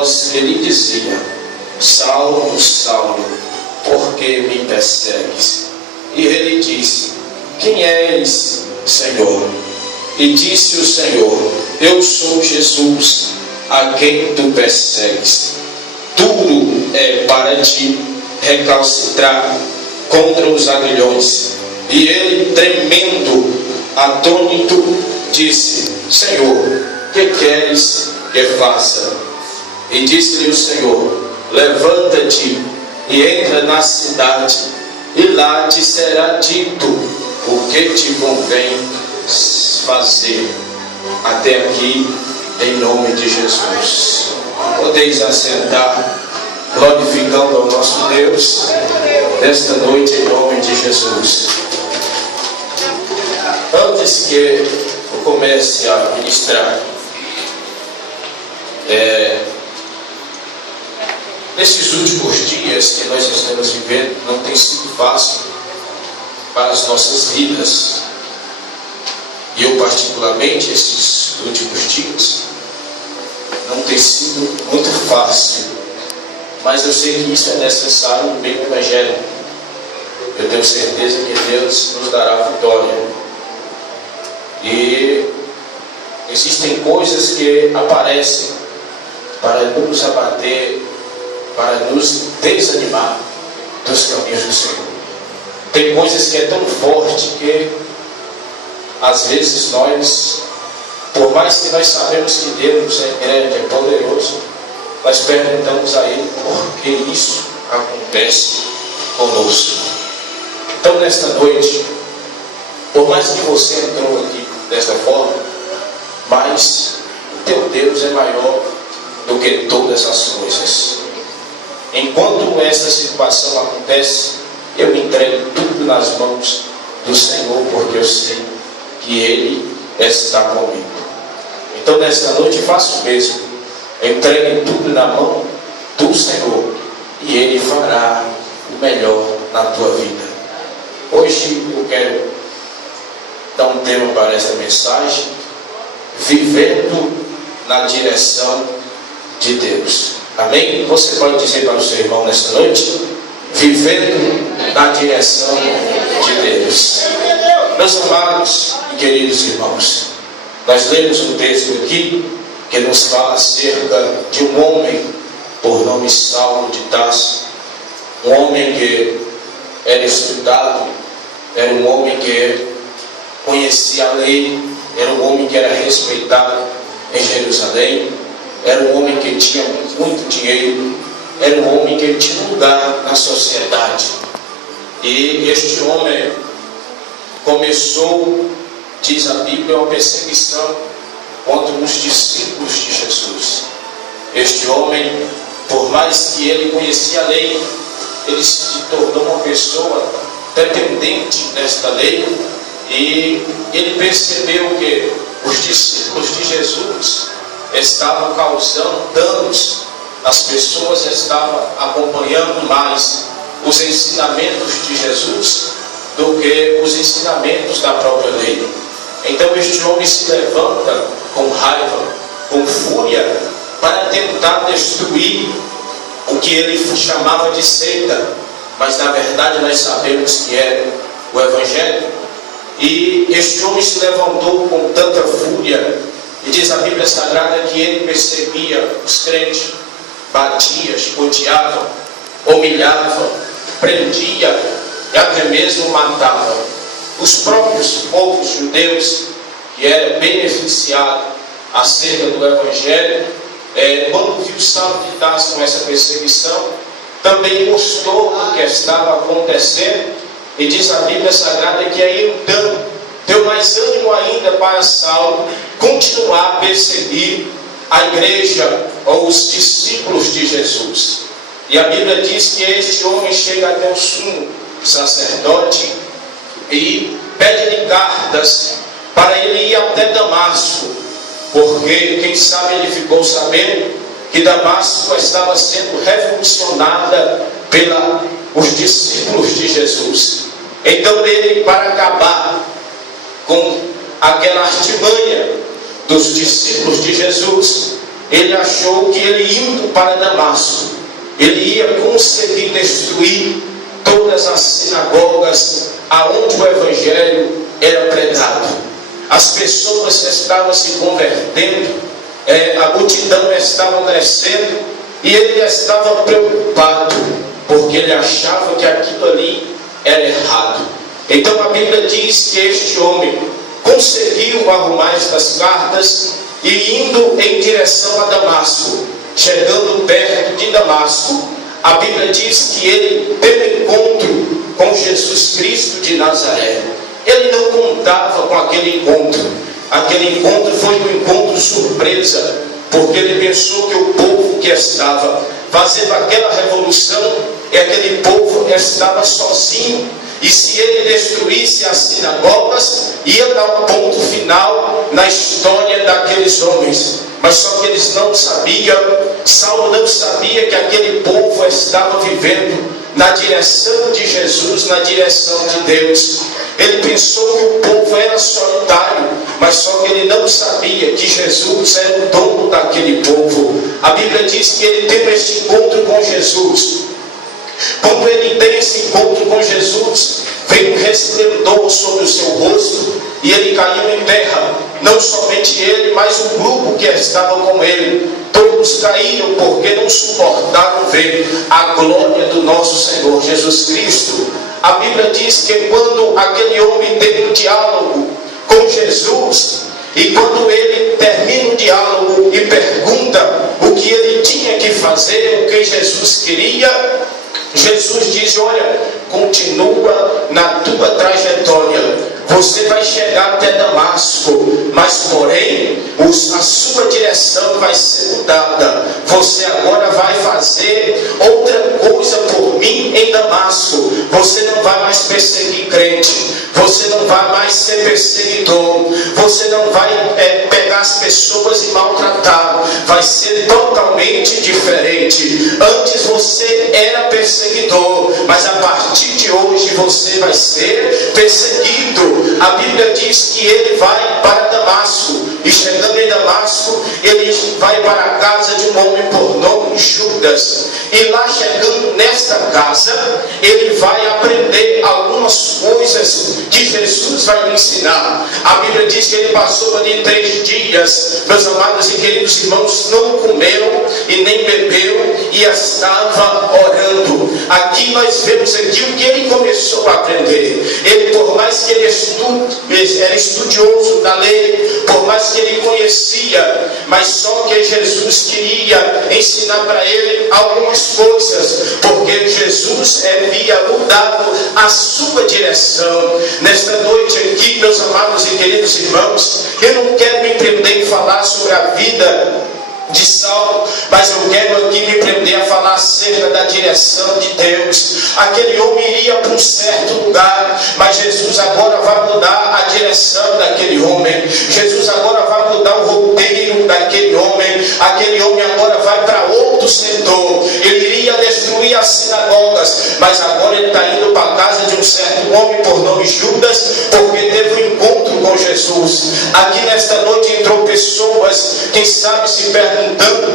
voz ele dizia: Saulo, Saulo, por que me persegues? E ele disse: Quem és, Senhor? E disse o Senhor: Eu sou Jesus, a quem tu persegues. Duro é para ti recalcitrar contra os aguilhões. E ele, tremendo, atônito, disse: Senhor, que queres que faça? E disse-lhe o Senhor: Levanta-te e entra na cidade, e lá te será dito o que te convém fazer. Até aqui, em nome de Jesus. Podeis assentar, glorificando ao nosso Deus nesta noite, em nome de Jesus. Antes que eu comece a ministrar, nesses últimos dias que nós estamos vivendo, não tem sido fácil para as nossas vidas. E eu, particularmente, esses últimos dias, não tem sido muito fácil. Mas eu sei que isso é necessário no meio do Evangelho. Eu tenho certeza que Deus nos dará vitória. E existem coisas que aparecem para nos abater, para nos desanimar dos caminhos do Senhor. Tem coisas que é tão forte que às vezes nós, por mais que nós sabemos que Deus é grande, é poderoso, nós perguntamos a Ele por que isso acontece conosco. Então, nesta noite, por mais que você entrou aqui desta forma, mas o teu Deus é maior do que todas as coisas. Enquanto essa situação acontece, eu entrego tudo nas mãos do Senhor, porque eu sei que Ele está comigo. Então, nesta noite, faça o mesmo. Entregue tudo na mão do Senhor e Ele fará o melhor na tua vida. Hoje eu quero dar um tema para esta mensagem: vivendo na direção de Deus. Amém? Você pode dizer para o seu irmão nesta noite: vivendo na direção de Deus. Meus amados e queridos irmãos, nós lemos um texto aqui que nos fala acerca de um homem por nome Saulo de Tarso, um homem que era estudado, era um homem que conhecia a lei, era um homem que era respeitado em Jerusalém, era um homem que tinha muito dinheiro, era um homem que tinha um lugar na sociedade. E este homem começou, diz a Bíblia, uma perseguição contra os discípulos de Jesus. Este homem, por mais que ele conhecia a lei, ele se tornou uma pessoa dependente desta lei, e ele percebeu que os discípulos de Jesus estavam causando danos, as pessoas estavam acompanhando mais os ensinamentos de Jesus do que os ensinamentos da própria lei. Então este homem se levanta com raiva, com fúria, para tentar destruir o que ele chamava de seita, mas na verdade nós sabemos que era o Evangelho. E este homem se levantou com tanta fúria, e diz a Bíblia Sagrada que ele perseguia os crentes, batia, chicoteava, humilhava, prendia e até mesmo matava. Os próprios povos judeus, que eram beneficiados acerca do Evangelho, quando viu Saulo de Tarso com essa perseguição, também gostou do que estava acontecendo, e diz a Bíblia Sagrada que aí então deu mais ânimo ainda para Saulo continuar a perseguir a igreja ou os discípulos de Jesus. E a Bíblia diz que este homem chega até o sumo sacerdote e pede-lhe cartas para ele ir até Damasco, porque quem sabe ele ficou sabendo que Damasco estava sendo revolucionada pelos discípulos de Jesus. Então ele, para acabar com aquela artimanha dos discípulos de Jesus, ele achou que ele indo para Damasco, ele ia conseguir destruir todas as sinagogas aonde o evangelho era pregado. As pessoas estavam se convertendo, a multidão estava crescendo, e ele estava preocupado, porque ele achava que aquilo ali era errado. Então a Bíblia diz que este homem conseguiu arrumar estas cartas e indo em direção a Damasco, chegando perto de Damasco, a Bíblia diz que ele teve encontro com Jesus Cristo de Nazaré. Ele não contava com aquele encontro. Aquele encontro foi um encontro surpresa, porque ele pensou que o povo que estava fazendo aquela revolução, e aquele povo estava sozinho, e se ele destruísse as sinagogas, ia dar um ponto final na história daqueles homens. Mas só que eles não sabiam, Saulo não sabia que aquele povo estava vivendo na direção de Jesus, na direção de Deus. Ele pensou que o povo era solitário, mas só que ele não sabia que Jesus era o dono daquele povo. A Bíblia diz que ele teve este encontro com Jesus. Quando ele tem esse encontro com Jesus, veio um resplendor sobre o seu rosto e ele caiu em terra. Não somente ele, mas o grupo que estava com ele. Todos caíram porque não suportaram ver a glória do nosso Senhor Jesus Cristo. A Bíblia diz que quando aquele homem teve um diálogo com Jesus, e quando ele termina o diálogo e pergunta o que ele tinha que fazer, o que Jesus queria, Jesus diz: olha, continua na tua trajetória. Você vai chegar até Damasco, mas porém a sua direção vai ser mudada. Você agora vai fazer outra coisa por mim em Damasco. Você não vai mais perseguir crente. Você não vai mais ser perseguidor. Você não vai pegar as pessoas e maltratar. Vai ser totalmente diferente. Antes você era perseguidor, mas a partir de hoje você vai ser perseguido. A Bíblia diz que ele vai para Damasco, e chegando em Damasco, ele vai para a casa de um homem por nome Judas, e lá chegando nesta casa, ele vai aprender algumas coisas que Jesus vai lhe ensinar. A Bíblia diz que ele passou ali 3 dias, meus amados e queridos irmãos, não comeu e nem bebeu, e estava orando. Aqui nós vemos aqui o que ele começou a aprender. Ele, por mais que ele era estudioso da lei, por mais que ele conhecia, mas só que Jesus queria ensinar para ele algumas coisas, porque Jesus havia mudado a sua direção. Nesta noite aqui, meus amados e queridos irmãos, eu não quero me prender em falar sobre a vida de Saulo, mas eu quero aqui me prender a falar acerca da direção de Deus. Aquele homem iria para um certo lugar, mas Jesus agora vai mudar a direção daquele homem. Jesus agora vai mudar o roteiro daquele homem. Aquele homem agora vai para outro setor. Ele iria destruir as sinagogas, mas agora ele está indo para a casa de um certo homem por nome Judas, porque teve um encontro com Jesus. Aqui nesta noite entrou pessoas, quem sabe se perguntando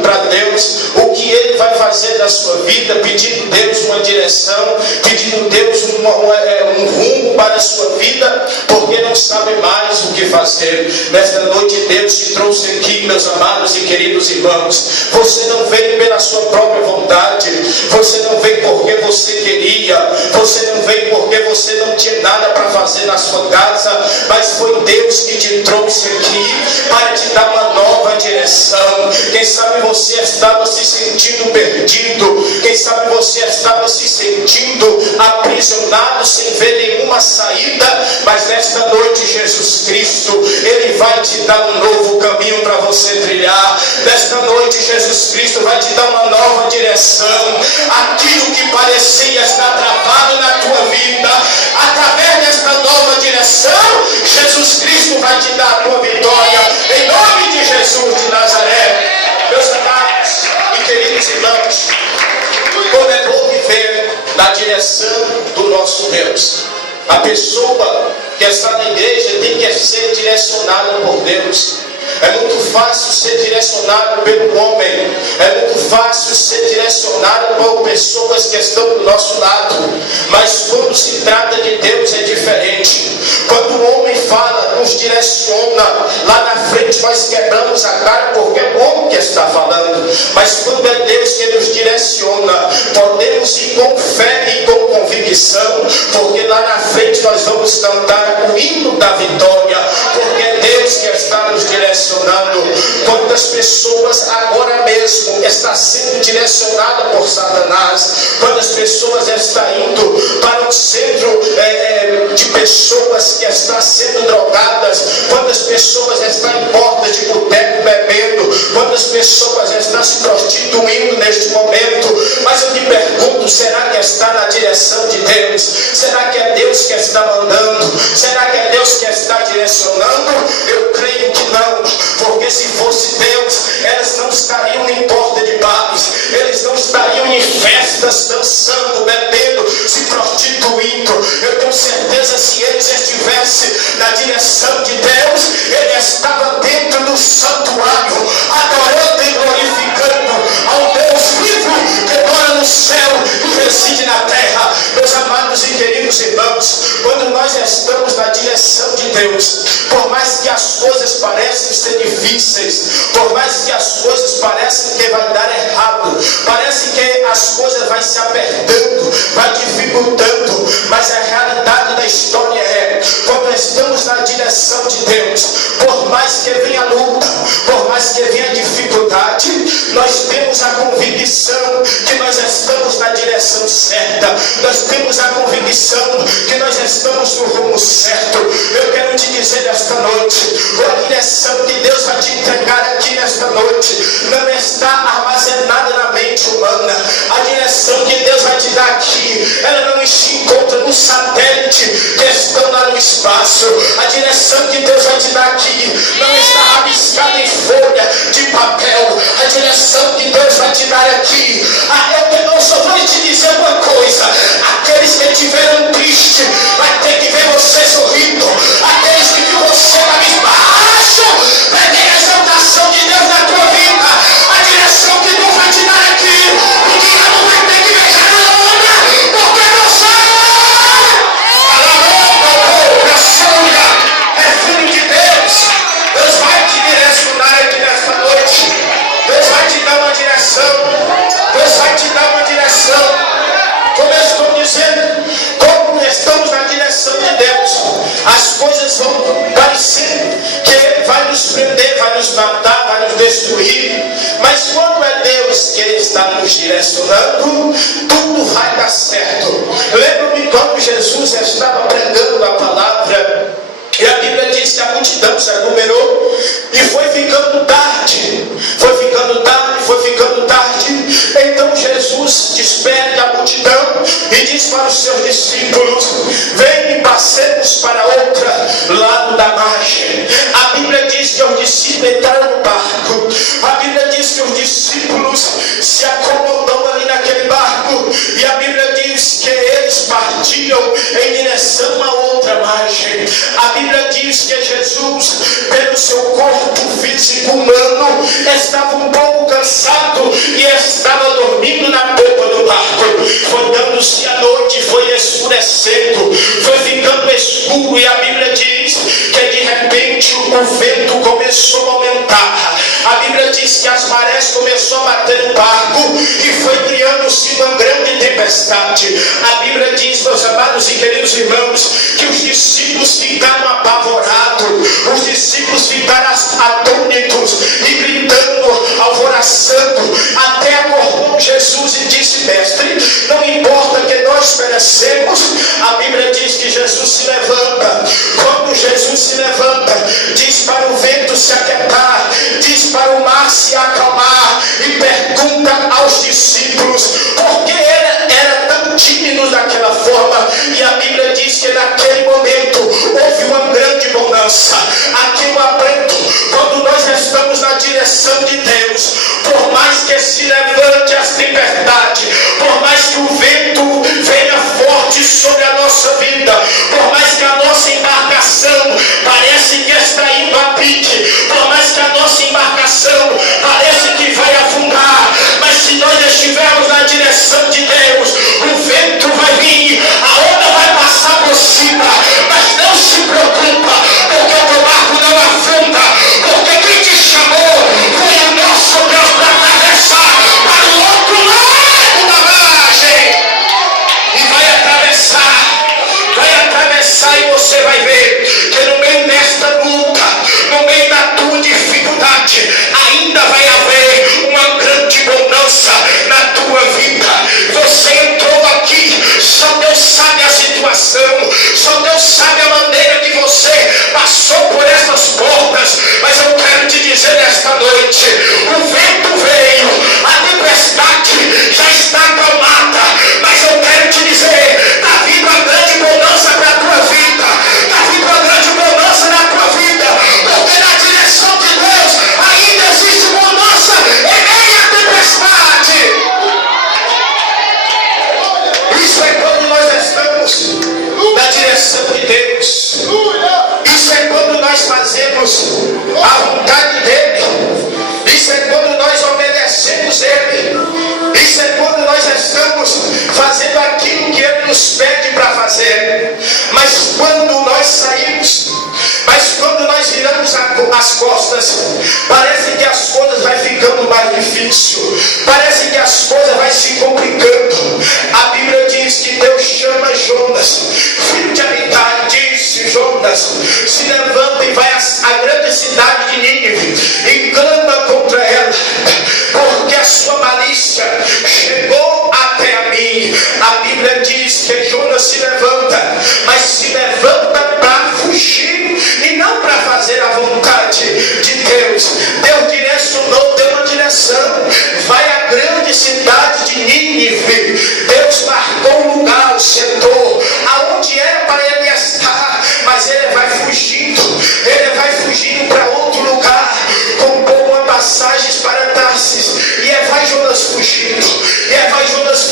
para Deus o que ele vai fazer da sua vida, pedindo Deus uma direção, pedindo Deus um rumo para a sua vida, porque não sabe mais o que fazer. Nesta noite Deus te trouxe aqui, meus amados e queridos irmãos. Você não veio pela sua própria vontade, você não veio porque você queria, você não veio porque você não tinha nada para fazer na sua casa, mas foi Deus que te trouxe aqui para te dar uma nova direção. Quem sabe você estava se sentindo perdido, quem sabe você estava se sentindo aprisionado sem ver nenhuma saída, mas nesta noite Jesus Cristo, Ele vai te dar um novo caminho para você trilhar. Nesta noite Jesus Cristo vai te dar uma nova direção. Aquilo que parecia estar travado na tua vida, através desta nova direção, Jesus Cristo vai te dar a tua vitória, em nome de Jesus de Nazaré. Meus amados e queridos irmãos, como é bom viver na direção do nosso Deus. A pessoa que está na igreja tem que ser direcionada por Deus. É muito fácil ser direcionado pelo homem. É muito fácil ser direcionado por pessoas que estão do nosso lado. Mas quando se trata de Deus é diferente. Quando o homem fala, nos direciona, lá na frente nós quebramos a cara porque é o homem que está falando. Mas quando é Deus que nos direciona, podemos ir com fé e com convicção, porque lá na frente nós vamos cantar o hino da vitória, porque é Deus que está nos direcionando. Quantas pessoas agora mesmo está sendo direcionada por Satanás? Quantas pessoas estão indo para um centro de pessoas que estão sendo drogadas? Quantas pessoas estão em portas de boteco bebendo? Quantas pessoas estão se prostituindo neste momento? Mas eu te pergunto, será que está na direção de Deus? Será que é Deus que está mandando? Será que é Deus que está direcionando? Eu creio que não, porque se fosse Deus, elas não estariam em porta de bares, eles não estariam em festas dançando, bebendo, se prostituindo. Eu tenho certeza, se eles estivessem na direção de Deus, ele estava dentro do santuário, adorando e glorificando ao Deus vivo que mora no céu e reside na terra. Meus amados e queridos irmãos, quando nós estamos na direção de Deus, por mais que as coisas parecem ser difíceis, por mais que as coisas parecem que vai dar errado, parece que as coisas vai se apertando, vai dificultando, mas a realidade da história é, quando estamos na direção de Deus, por mais que venha luta, por mais que venha dificuldade, nós temos a convicção que nós estamos na direção certa, nós temos a convicção que nós estamos no rumo certo. Eu quero te dizer nesta noite, a direção que Deus vai te entregar aqui nesta noite não está armazenada na mente humana. A direção que Deus vai te dar aqui, ela não se encontra no satélite que estão lá no espaço. A direção que Deus vai te dar aqui não está rabiscada em folha de papel. A direção que Deus vai te dar aqui, eu só vou te dizer uma coisa: aqueles que estiveram tristes vai ter que ver você sorrindo. Aqueles que viram você cabisbaixo vai ter a exaltação de Deus na tua vida. A direção que Deus vai te dar aqui, o diabo vai ter que beijar na onda, porque você é filho de Deus. Deus vai te direcionar aqui nesta noite. Deus vai te dar uma direção. Deus vai te dar uma direção. Como eu estou dizendo, como estamos na direção de Deus, as coisas vão parecer que vai nos prender, vai nos matar, vai nos destruir. Mas quando é Deus que está nos direcionando, tudo vai dar certo. Lembro-me quando Jesus estava pregando a palavra, e a Bíblia diz que a multidão se aglomerou e foi ficando tarde. Foi ficando tarde, foi ficando tarde. Então Jesus despede a multidão e diz para os seus discípulos: vem e passemos para outro lado da margem. A Bíblia diz que os discípulos entraram no barco. A Bíblia diz que os discípulos se acomodam ali naquele barco. E a Bíblia diz que eles partiam em direção a outra margem. A Bíblia diz que Jesus, pelo seu corpo físico humano, estava um pouco cansado e estava dormindo na popa do barco. Foi dando-se a noite, foi escurecendo, foi ficando escuro, e a Bíblia diz que de repente o vento começou a aumentar. A Bíblia diz que as marés começaram a bater no barco e foi criando-se uma grande tempestade. A Bíblia diz, meus amados e queridos irmãos, que os discípulos ficaram apavorados, os discípulos ficaram atônitos e gritando, alvoroçando. Até acordou Jesus e disse: mestre, não importa que nós perecemos. A Bíblia diz que Jesus se levanta. Quando Jesus se levanta, diz para o vento se aquietar, diz para o mar se acalmar, e pergunta aos discípulos por que era tão tímido daquela forma. E a Bíblia diz que naquele momento houve uma grande bonança. Aqui eu aprendo, quando nós estamos na direção de Deus, por mais que se levante as tempestades, por mais que o vento venha forte sobre a nossa vida, por mais que a nossa embarcação parece que está indo a pique, por mais que a pede para fazer. Mas quando nós saímos, quando nós viramos as costas, parece que as coisas vai ficando mais difícil, parece que as coisas vai se complicando. A Bíblia diz que Deus chama Jonas, filho de Amitai, disse: Jonas, se levanta e vai à grande cidade de Nínive e clama contra ela, porque a sua malícia chegou até a mim. A Bíblia diz que Jonas se levanta, mas se levanta para fugir e não para fazer a vontade de Deus. Deus direcionou, deu uma direção: vai à grande cidade de Nínive. Deus marcou um lugar, o setor, aonde era para ele estar, mas ele vai fugindo para outro lugar. Comprou uma passagem para Tarsis, e vai Jonas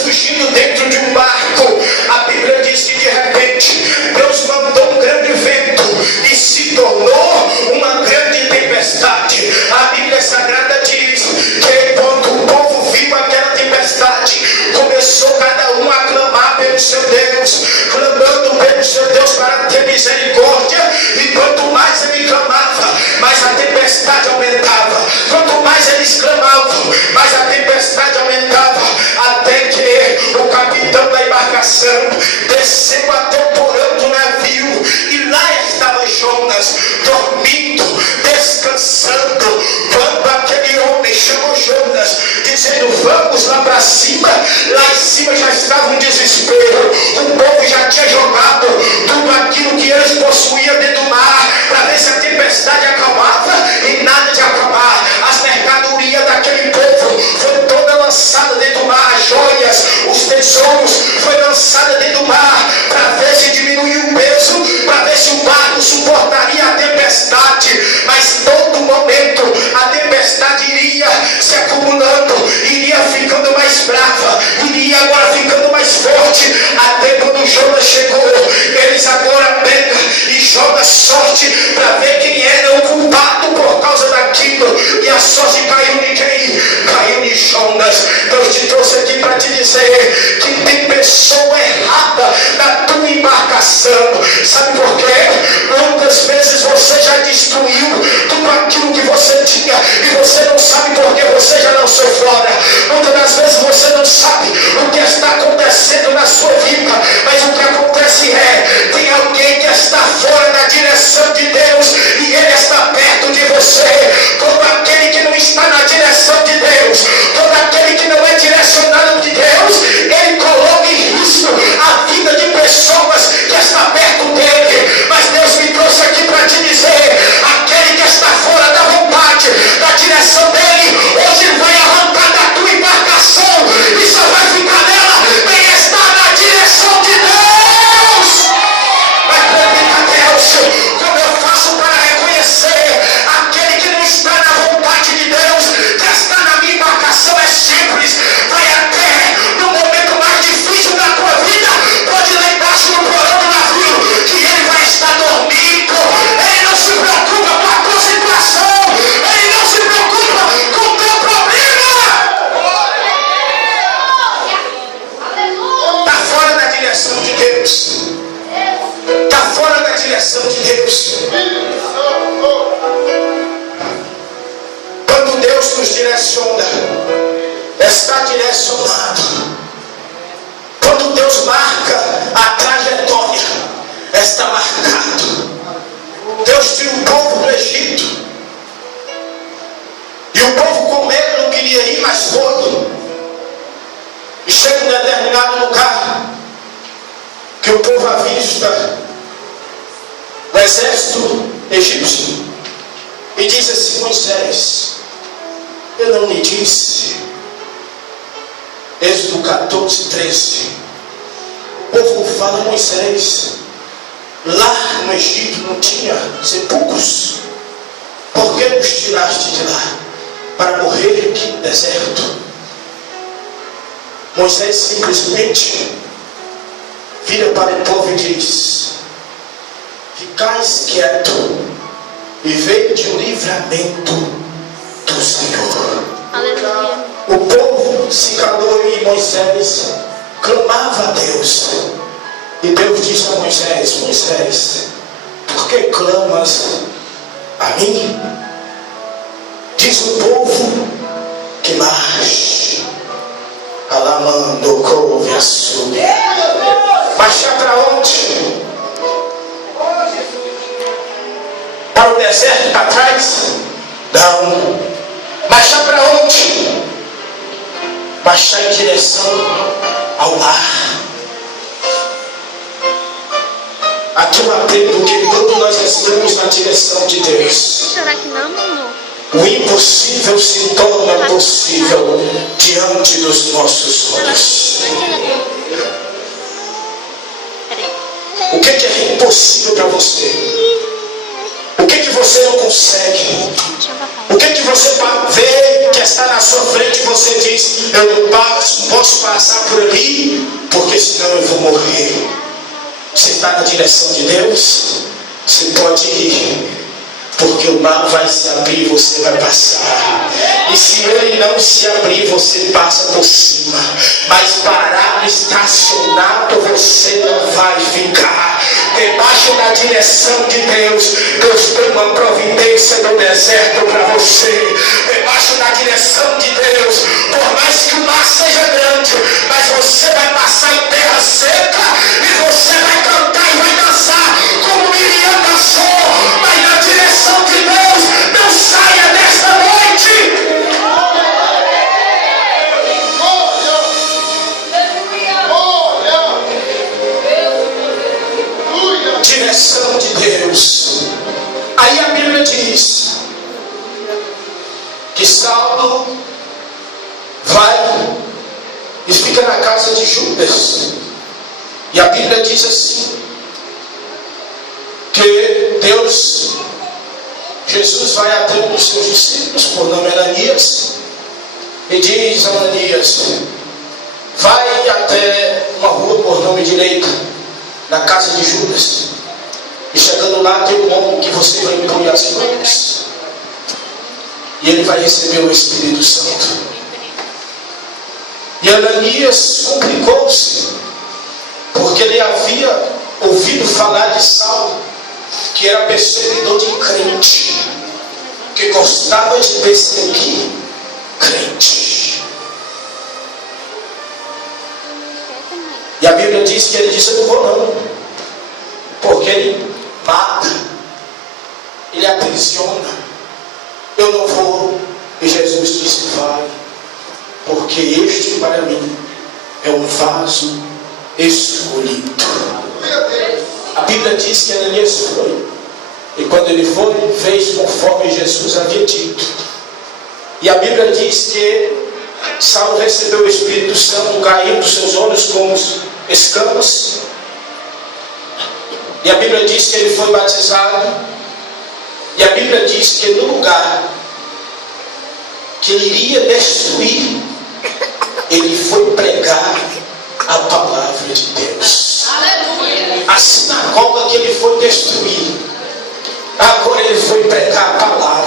fugindo dentro de um barco. A Bíblia diz que de repente Deus mandou um grande vento e se tornou uma grande tempestade. A Bíblia Sagrada diz que quando o povo viu aquela tempestade, começou cada um a clamar pelo seu Deus, clamando pelo seu Deus para ter misericórdia. E quanto mais ele clamava, mais a tempestade aumentava. Quanto mais eles clamavam, mais a tempestade aumentava, até que o capitão da embarcação desceu até o porão do navio, e lá estava Jonas dormindo, descansando, quando aquele homem chamou Jonas, dizendo: vamos lá para cima. Lá em cima já estava um desespero, o povo já tinha jogado tudo aquilo que eles possuíam dentro do mar, para ver se a tempestade acalmava, e nada de acalmar. As mercadorias daquele povo foi toda lançada dentro do mar, as joias, os tesouros foi lançada dentro do mar, para ver se diminuía o peso, para ver se o barco suportaria a tempestade. Mas todo momento a tempestade iria se acumulando, iria ficando mais brava, iria agora ficando mais forte, até quando Jonas chegou, eles agora pegam e jogam a sorte para ver quem era o culpado por causa daquilo, e a sorte caiu em quem? Caiu em Jonas. Deus te trouxe aqui para te dizer que tem pessoa errada na tua embarcação. Sabe por quê? Quantas vezes você já destruiu tudo aquilo que você tinha e você não sabe porque você já lançou fora. Muitas das vezes você não sabe o que está acontecendo na sua vida, mas o que acontece tem alguém que está fora da direção de Deus e ele está perto de você. Todo aquele que não está na direção de Deus, todo aquele que não é direcionado de Deus, ele coloca em risco a vida de pessoas que está perto dele. Mas Deus me trouxe aqui para te dizer: aquele que está fora da vontade, da direção dele, hoje ele vai arrancar da tua embarcação e só vai ficar nela quem está na direção de Deus. Vai glorificar Deus. Como eu faço para reconhecer aquele que não está na vontade de Deus, que está na minha embarcação? É simples: vai até no momento mais difícil da tua vida, pode ir lá embaixo no porão do navio, que ele vai estar dormindo. Ele não se preocupa com a tua situação, ele não se preocupa com o teu problema. Está fora da direção de Deus. Está fora da direção de Deus. Quando Deus nos direciona, está direcionado. Quando Deus marca a trajetória, está marcado. Deus tira o povo do Egito, e o povo com medo não queria ir, mas foi. E chega em um determinado lugar que o povo avista o exército egípcio e diz assim: Moisés, eu não lhe disse? Êxodo 14, 13. O povo fala: Moisés, lá no Egito não tinha sepulcros, por que nos tiraste de lá para morrer aqui no deserto? Moisés simplesmente vira para o povo e diz: ficais quieto e vede o livramento do Senhor. Aleluia. O povo se calou e Moisés clamava a Deus. E Deus disse a Moisés: Moisés, por que clamas a mim? Diz o povo que marche. Alamando couve a sua. Marchar para onde? Para o deserto para trás? Não. Marchar para onde? Marchar em direção ao lar. Aqui eu aprendo que quando nós estamos na direção de Deus, Será que não, amor? o impossível se torna possível diante dos nossos olhos. O que é impossível para você? O que você não consegue? O que você vê que está na sua frente e você diz: eu não posso passar por ali, porque senão eu vou morrer. Você está na direção de Deus? Você pode ir, porque o mar vai se abrir e você vai passar. E se ele não se abrir, você passa por cima. Mas parado, estacionado, você não vai ficar. Debaixo da direção de Deus, Deus tem uma providência no deserto para você. Debaixo da direção de Deus, por mais que o mar seja grande, mas você vai passar em terra seca e você vai cantar e vai dançar como Miriam dançou. Mas na direção de Deus, não saia desta noite. Direção de Deus. Aí a Bíblia diz que Saulo vai e fica na casa de Judas. E a Bíblia diz assim, que Jesus vai até um dos seus discípulos, por nome Ananias, e diz a Ananias: vai até uma rua por nome direita, na casa de Judas, e chegando lá tem um homem que você vai impor as mãos, e ele vai receber o Espírito Santo. E Ananias complicou-se, porque ele havia ouvido falar de Saulo, que era perseguidor de crente, que gostava de perseguir crente. E a Bíblia diz que ele disse: eu não vou não, porque ele mata, ele aprisiona, eu não vou. E Jesus disse: vai, porque este para mim é um vaso escolhido. A Bíblia diz que Ananias foi, e quando ele foi, fez conforme Jesus havia dito. E a Bíblia diz que Saulo recebeu o Espírito Santo, caiu dos seus olhos como escamas. E a Bíblia diz que ele foi batizado. E a Bíblia diz que no lugar que ele iria destruir, ele foi pregar a palavra de Deus. Aleluia. A sinagoga que ele foi destruir, agora ele foi pregar a palavra.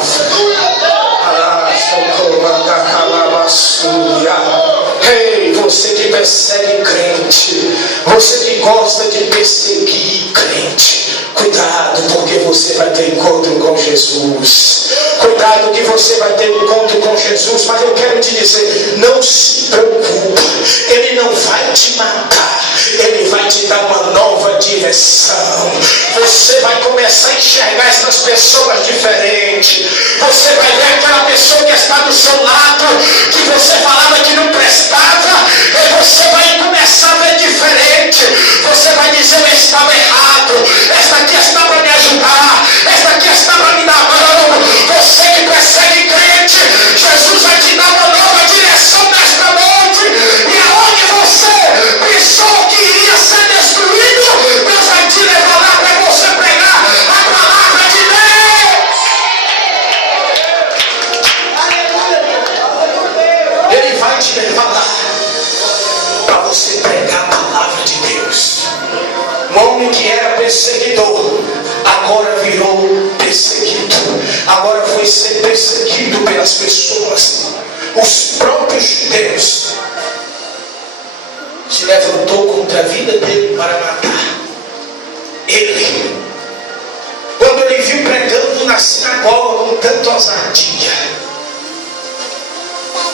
Ei, você que persegue crente, você que gosta de perseguir crente, cuidado, porque você vai ter encontro com Jesus. Cuidado que você vai ter encontro com Jesus. Mas eu quero te dizer, não se preocupe, ele não vai te matar, ele vai te dar uma nova direção. Você vai começar a enxergar essas pessoas diferentes. Você vai ver aquela pessoa que está do seu lado, que você falava que não prestava, e você vai começar a ver diferente. Você vai dizer: eu estava errado, esta aqui está para me ajudar, esta aqui está para me dar mão. Você que persegue crente, Jesus vai te dar uma nova direção nesta noite. E aonde você pensou que iria ser destruído, Deus vai te levar lá para você pregar a palavra de Deus. Ele vai te levar lá para você pregar a palavra de Deus. Um homem que era perseguidor, agora virou perseguido. Agora foi ser perseguido pelas pessoas. Os próprios judeus se levantou contra a vida dele para matar ele. Quando ele viu pregando na sinagoga com tanta ousadia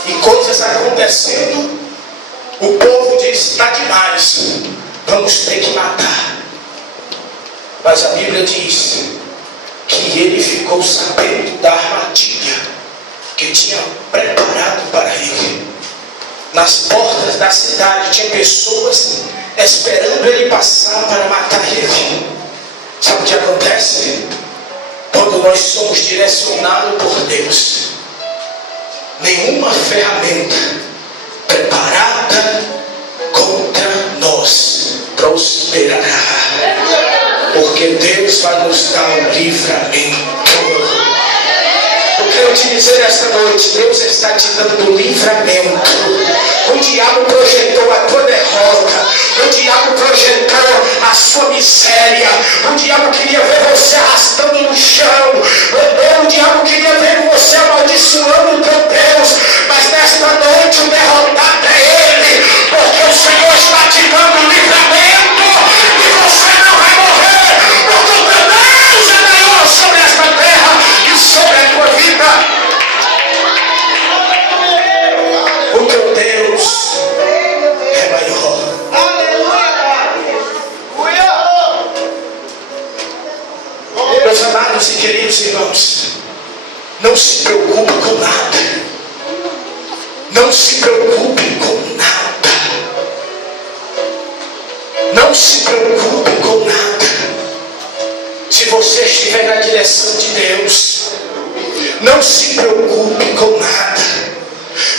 e coisas acontecendo, o povo disse: está demais, vamos ter que matar. Mas a Bíblia diz que ele ficou sabendo da armadilha que tinha preparado para ele. Nas portas da cidade tinha pessoas esperando ele passar para matar ele. Sabe o que acontece? Quando nós somos direcionados por Deus, nenhuma ferramenta preparada contra nós prosperará, porque Deus vai nos dar um livramento. Eu quero te dizer esta noite: Deus está te dando livramento. O diabo projetou a tua derrota, o diabo projetou a sua miséria, o diabo queria ver você arrastando no chão, o diabo queria ver você amaldiçoando o teu Deus, mas nesta noite o derrotado é ele, porque o Senhor está te dando livramento e você não vai morrer, porque o teu Deus é maior sobre esta terra e sobre a tua vida. O teu Deus é maior. Meus amados e queridos irmãos, não se preocupe com nada. Não se preocupe com nada. Não se preocupe com nada. Se você estiver na direção de Deus, não se preocupe com nada.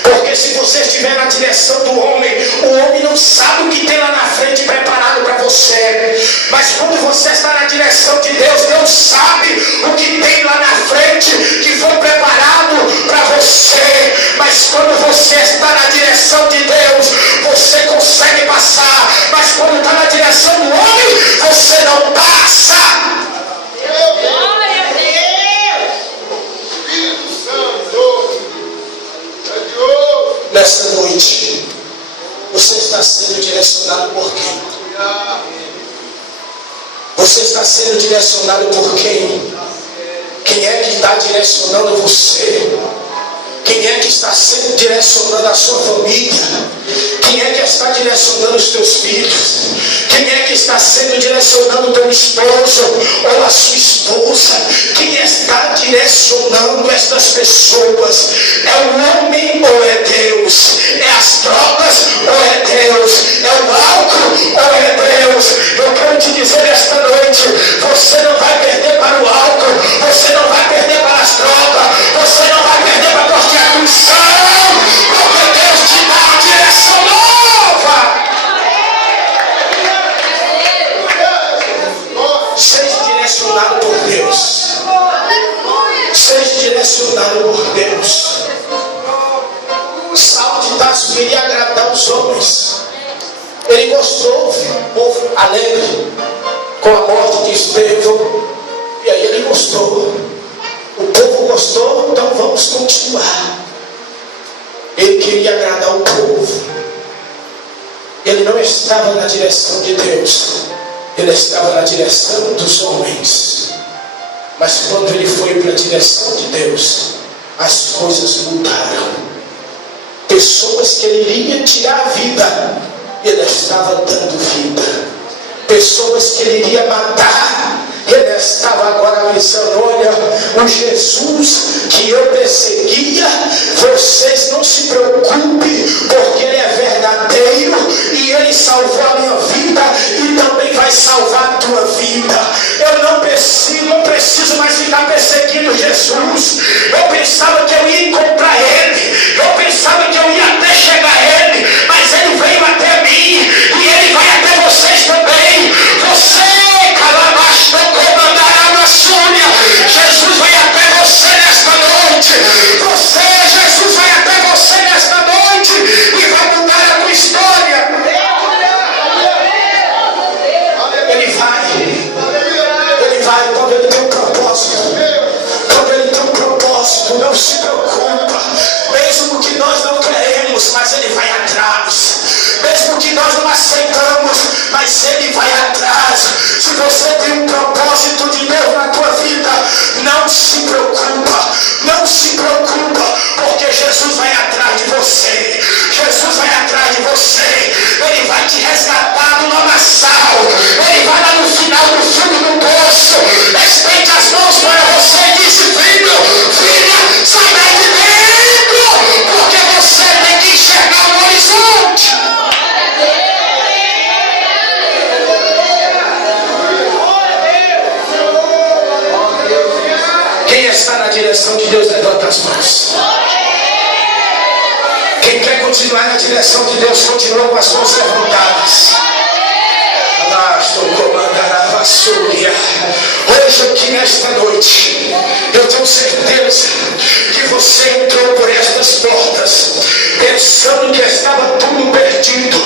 Porque se você estiver na direção do homem, o homem não sabe o que tem lá na frente preparado para você. Mas quando você está na direção de Deus, Deus sabe o que tem lá na frente que foi preparado para você. Mas quando você está na direção de Deus, você consegue passar. Mas quando está na direção do homem, você não passa. Nesta noite, você está sendo direcionado por quem? Você está sendo direcionado por quem? Quem é que está direcionando você? Quem é que está sendo direcionando a sua família? Quem é que está direcionando os teus filhos? Quem é que está sendo direcionando o teu esposo ou a sua esposa? Quem está direcionando estas pessoas? É o homem ou é Deus? É as drogas ou é Deus? É o álcool ou é Deus? Eu quero te dizer esta noite: você não vai perder para o álcool, você não vai perder para as drogas, você não vai perder para a missão, porque Deus te dá uma direção nova. Seja direcionado por Deus. Seja direcionado por Deus. Saulo de Tarso queria agradar os homens. Ele gostou, o povo alegre com a morte de Estevão. E aí ele gostou. O povo gostou, então vamos continuar. Ele queria agradar o povo. Ele não estava na direção de Deus, ele estava na direção dos homens. Mas quando ele foi para a direção de Deus, as coisas mudaram. Pessoas que ele iria tirar a vida, ele estava dando vida. Pessoas que ele iria matar, ele estava agora avisando: olha, o Jesus que eu perseguia, vocês não se preocupem, porque ele é verdadeiro e ele salvou a minha vida e também vai salvar a tua vida. Eu não preciso mais ficar perseguindo Jesus. Eu pensava que eu ia encontrar ele, eu pensava que eu ia até chegar a ele, mas ele veio até mim e ele vai até vocês também. Você, calabastou, comandará na súria. Jesus vai até você nesta noite. Jesus vai até você nesta noite e vai mudar a tua história. Ele vai quando ele tem um propósito. Quando ele tem um propósito, não se preocupa. Mesmo que nós não queremos, mas ele vai atrás. Mesmo que nós não aceitamos, mas Ele vai atrás. Se você tem um propósito de Deus na tua vida, não se preocupa, não se preocupa, porque Jesus vai atrás de você. Jesus vai atrás de você. Ele vai te resgatar do lamaçal. Ele vai lá no final do fundo do poço, estende as mãos para você e diz: filho, filha, sai daí de dentro, porque você tem que enxergar o horizonte. Quem está na direção de Deus, levanta as mãos. Quem quer continuar na direção de Deus, continua com as mãos levantadas. Hoje aqui nesta noite, eu tenho certeza que você entrou por estas portas pensando que estava tudo perdido,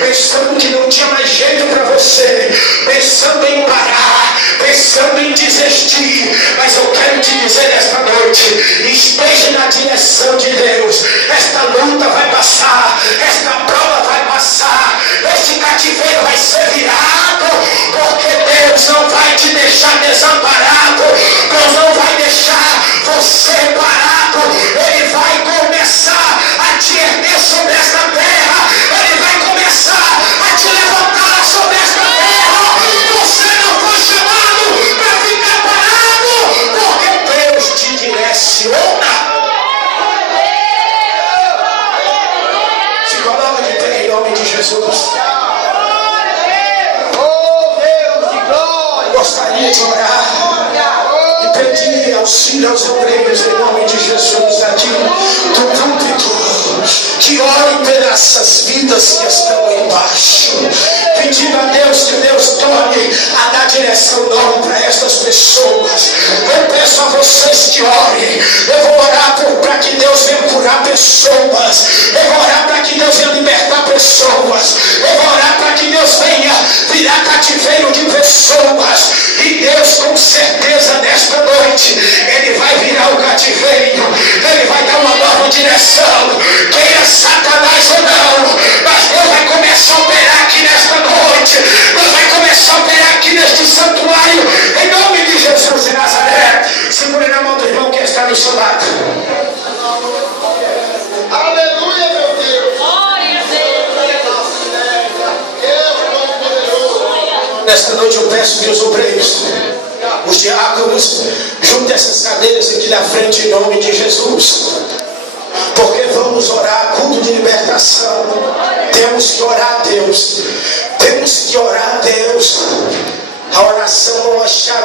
pensando que não tinha mais jeito para você, pensando em parar, pensando em desistir. Mas eu quero te dizer nesta noite: esteja na direção de Deus. Esta luta vai passar, esta prova vai passar, este cativeiro vai ser virado, porque Deus não vai te deixar desamparado. Deus não vai deixar você parado. Ele vai começar a te erguer sobre esta terra. Ele vai começar a te levantar sobre esta terra. Você não foi chamado para ficar parado, porque Deus te direciona. Se coloca de pé em nome de Jesus. Gostaria de orar e pedir auxílio aos obreiros em nome de Jesus aqui do púlpito, que orem pelas vidas que estão embaixo, pedindo a Deus que Deus torne a dar direção nova para estas pessoas. Eu peço a vocês que orem. Eu vou orar para que Deus venha curar pessoas. Eu vou orar para que Deus venha libertar pessoas. Eu vou orar para que Deus venha virar cativeiro de pessoas. E Deus, com certeza, nesta noite, Ele vai virar o cativeiro. Ele vai dar uma nova direção. Queira Satanás ou não, mas Deus vai começar a operar aqui nesta noite. Deus vai começar a operar aqui neste santuário, em nome de Jesus de Nazaré. Segure na mão do irmão que está no seu lado. Aleluia, meu Deus. Glória a Deus. Nesta noite eu peço que os obreiros, os diáconos, juntem essas cadeiras aqui na frente em nome de Jesus. Porque vamos orar, culto de libertação. Temos que orar a Deus. Temos que orar a Deus. A oração é uma chave.